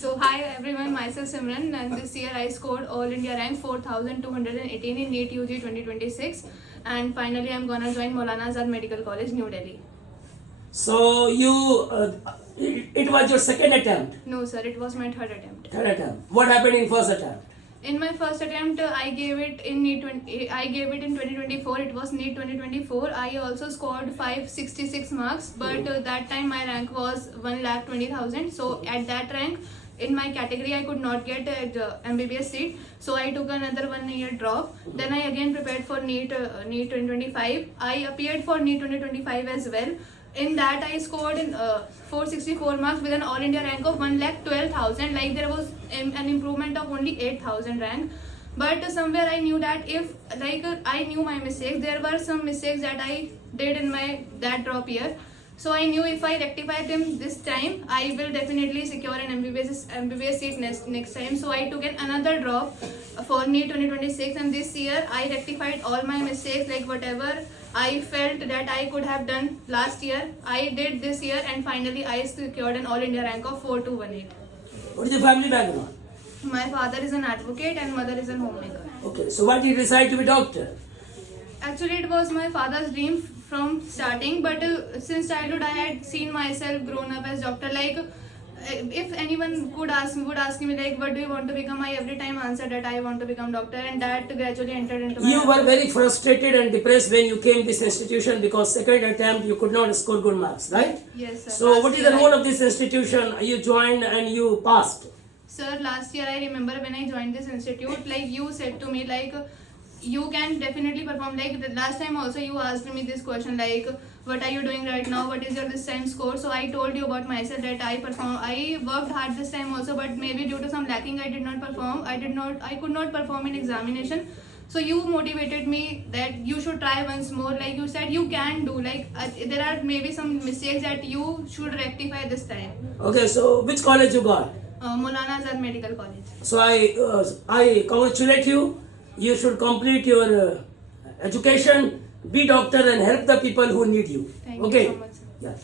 So hi everyone, myself Simran, and this year I scored All India rank 4218 in NEET UG 2026, and finally I'm gonna join Maulana Azad Medical College, New Delhi. So it was your second attempt, No sir, it was my third attempt. third attempt. What happened in first attempt? In my first attempt, I gave it in NEET I gave it in 2024. It was NEET 2024. I also scored 566 marks, but that time my rank was 1,20,000. So at that rank, in my category, I could not get the MBBS seat. So I took another 1 year drop. Then I again prepared for NEET 2025. I appeared for NEET 2025 as well. In that I scored in 464 marks with an all India rank of 1,12,000. Like there was an improvement of only 8,000 rank. But somewhere I knew that if I knew my mistakes, there were some mistakes that I did in my that drop year. So I knew if I rectify them this time, I will definitely secure an MBBS seat next time. So I took another drop for NEET 2026, and this year I rectified all my mistakes. Like whatever I felt that I could have done last year, I did this year, and finally I secured an All India rank of 4218. What is your family background? My father is an advocate and mother is a homemaker. Okay, so why did you decide to be doctor? Actually, it was my father's dream from starting, but since childhood, I had seen myself grown up as doctor. Like, if anyone would ask me like, what do you want to become? I every time answered that I want to become doctor, and that gradually entered into my. You were very frustrated and depressed when you came this institution because second attempt you could not score good marks, right? Yes, sir. So what is the role of this institution? You joined and you passed. Sir, last year I remember when I joined this institute, like you said to me like, you can definitely perform. Like the last time also you asked me this question like, what are you doing right now, what is your this time score? So I told you about myself that I worked hard this time also, but maybe due to some lacking I could not perform in examination. So you motivated me that you should try once more. Like you said, you can do. Like there are maybe some mistakes that you should rectify this time. Okay, so which college you got? Maulana Azad Medical College. So I congratulate you. You should complete your education, be doctor and help the people who need you. Thank you Okay? so much, sir. Yeah.